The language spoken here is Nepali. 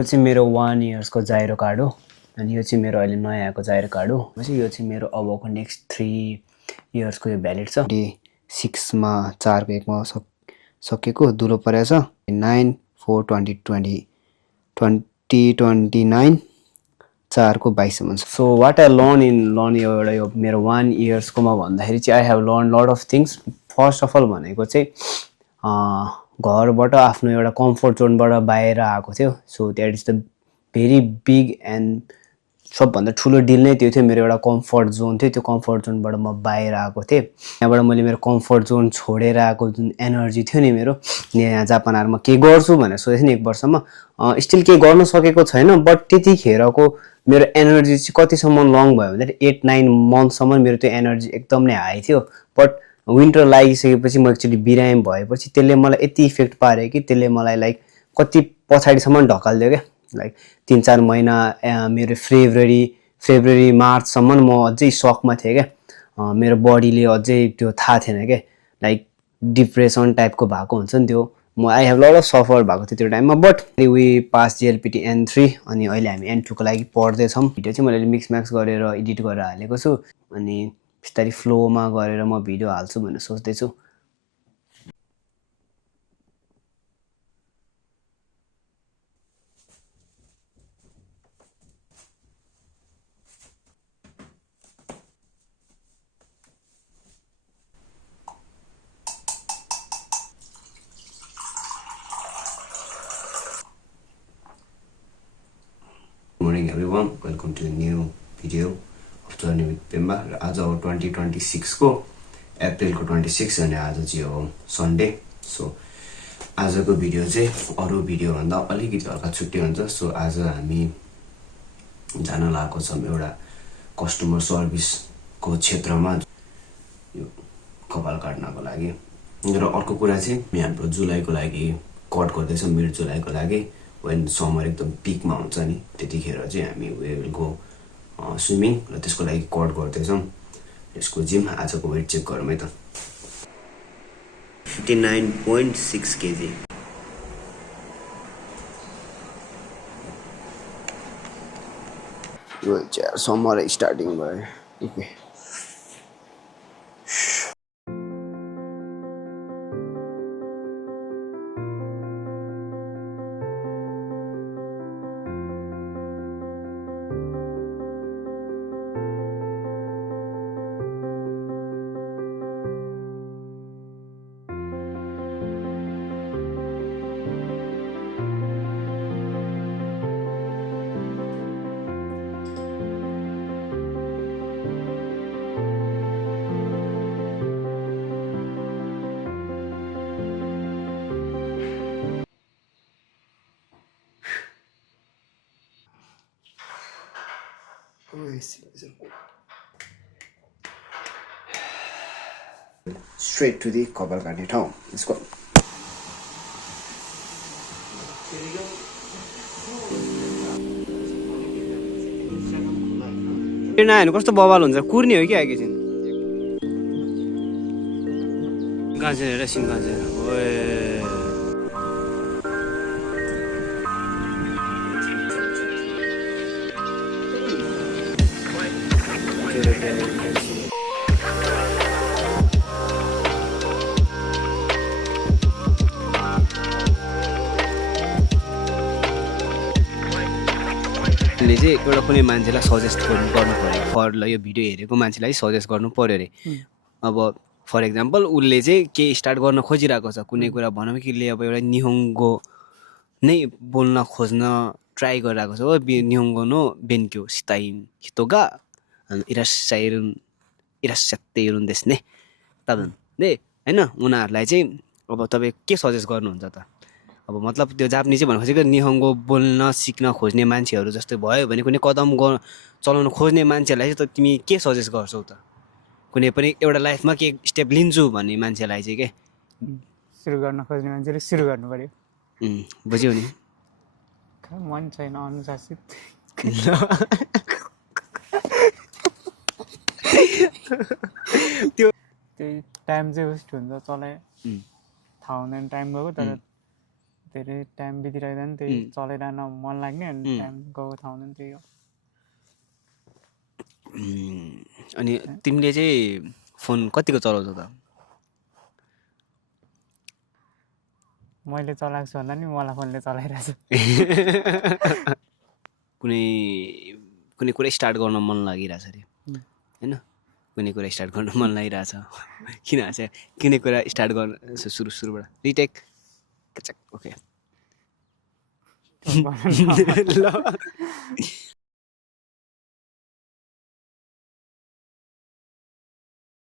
यो चाहिँ मेरो 1 इयर्सको जाइरो कार्ड हो अनि यो चाहिँ मेरो अहिले नयाँ आएको जाइरो कार्ड हो। यो चाहिँ मेरो अबको नेक्स्ट 3 इयर्सको यो भ्यालिड छ। 6 मा 4 को 1 मा सकेको दुलो परेछ 9/4/2029 4 को 22 सम्म। So what I learn in एउटा यो मेरो 1 इयर्सकोमा भन्दाखेरि चाहिँ I have learn lot of things. First of all भनेको चाहिँ घरबाट आफ्नो एउटा कम्फर्ट जोनबाट बाहिर आएको थियो। So that is the very big and सबभन्दा ठुलो डिल नै त्यो थियो। मेरो एउटा कम्फर्ट जोन थियो, त्यो कम्फर्ट जोनबाट म बाहिर आएको थिएँ। त्यहाँबाट मैले मेरो कम्फर्ट जोन छोडेर आएको जुन एनर्जी थियो नि मेरो, यहाँ जापान आएर म के गर्छु भनेर सोचेको थिएँ नि 1 वर्षमा, स्टिल केही गर्न सकेको छैन। बट त्यतिखेरको मेरो एनर्जी चाहिँ कतिसम्म लङ भयो भन्दाखेरि 8-9 मन्थसम्म मेरो त्यो एनर्जी एकदम नै हाई थियो। बट विन्टर लागिसकेपछि म एक्चुअली बिरामी भएपछि त्यसले मलाई यति इफेक्ट पार्यो कि त्यसले मलाई लाइक कति पछाडिसम्म ढकालिदियो क्या। लाइक 3-4 महिना मेरो फेब्रुअरी मार्चसम्म म अझै सकमा थिएँ क्या। मेरो बडीले अझै त्यो थाहा थिएन क्या, लाइक डिप्रेसन टाइपको भएको हुन्छ नि त्यो। म आई हेभ लट अफ सफर भएको थियो त्यो टाइममा। बट वी पास जिएलपिटी N3 अनि अहिले हामी N2 को लागि पढ्दैछौँ। भिडियो चाहिँ मैले मिक्स म्याक्स गरेर एडिट गरेर हालेको छु अनि बिस्तारै फ्लोमा गरेर म भिडियो हाल्छु भनेर सोच्दैछु। Morning everyone, welcome to a new video of Journey with Pemba। र आज हो 2026 को अप्रिलको 26 अनि आज चाहिँ हो सन्डे। सो आजको भिडियो चाहिँ अरू भिडियो भन्दा अलिकति हल्का छुट्टै हुन्छ। सो आज हामी जान लागेको छौँ एउटा कस्टमर सर्भिसको क्षेत्रमा, यो कपाल काट्नको लागि। र अर्को कुरा चाहिँ हाम्रो जुलाईको लागि कट गर्दैछौँ, मिड जुलाईको लागि वेन समर एकदम पिकमा हुन्छ नि, त्यतिखेर चाहिँ हामी वी विल गो स्विमिङ र त्यसको लागि कट गर्दैछौँ। यसको जिम आजको वेट चेक गरौँ है त। 59.6 kg। यो चाहिँ समर स्टार्टिङ भयो। ओके straight to the कपाल काट्ने ठाउँ। यसको नआयो कस्तो बवाल हुन्छ, कुर्ने हो कि आएकी छिन् गाँसेर हेर सिङ गाँसेर। ले चाहिँ एउटा कुनै मान्छेलाई सजेस्ट गर्नु पऱ्यो फर ल यो भिडियो हेरेको मान्छेलाई सजेस्ट गर्नु पऱ्यो अरे। अब फर एक्जाम्पल उसले चाहिँ केही स्टार्ट गर्न खोजिरहेको छ कुनै कुरा, भनौँ कि अब एउटा निहोङ्गो नै बोल्न खोज्न ट्राई गरिरहेको छ हो। निहोङ्गो नो बेन्क्यो सिताइ हितोगा इरास्यात्ते इरुन देश्ने तदन दे हैन। उनीहरूलाई चाहिँ अब तपाईँ के सजेस्ट गर्नुहुन्छ त? अब मतलब त्यो जापानिज भन्नु खोजेको निहोङ्गो बोल्न सिक्न खोज्ने मान्छेहरू जस्तै भयो भने कुनै कदम चलाउन खोज्ने मान्छेलाई चाहिँ तिमी के सजेस्ट गर्छौ त? कुनै पनि एउटा लाइफमा के स्टेप लिन्छु भन्ने मान्छेलाई चाहिँ के सुरु गर्न खोज्ने मान्छेले सुरु गर्नु पर्यो। बुझ्यौ नि? मन छैन अनुशासित त्यो त्यही टाइम चाहिँ वेस्ट हुन्छ, चलाए थाहा हुँदैन टाइम गएको। तर धेरै टाइम बितिरहेको त्यही चलाइरहन मन लाग्ने अनि टाइम गएको थाहा हुँदैन त्यही हो अनि तिमीले चाहिँ फोन कतिको चलाउँछौ त मैले चलाएको छु भन्दा नि मलाई फोनले चलाइरहेको छु कुनै कुनै कुरा स्टार्ट गर्न मन लागिरहेछ अरे होइन कुनै कुरा स्टार्ट गर्न मन लागिरहेछ किन हाँस्यो कुनै कुरा स्टार्ट गर्न सुरुबाट रिटेक ओके ल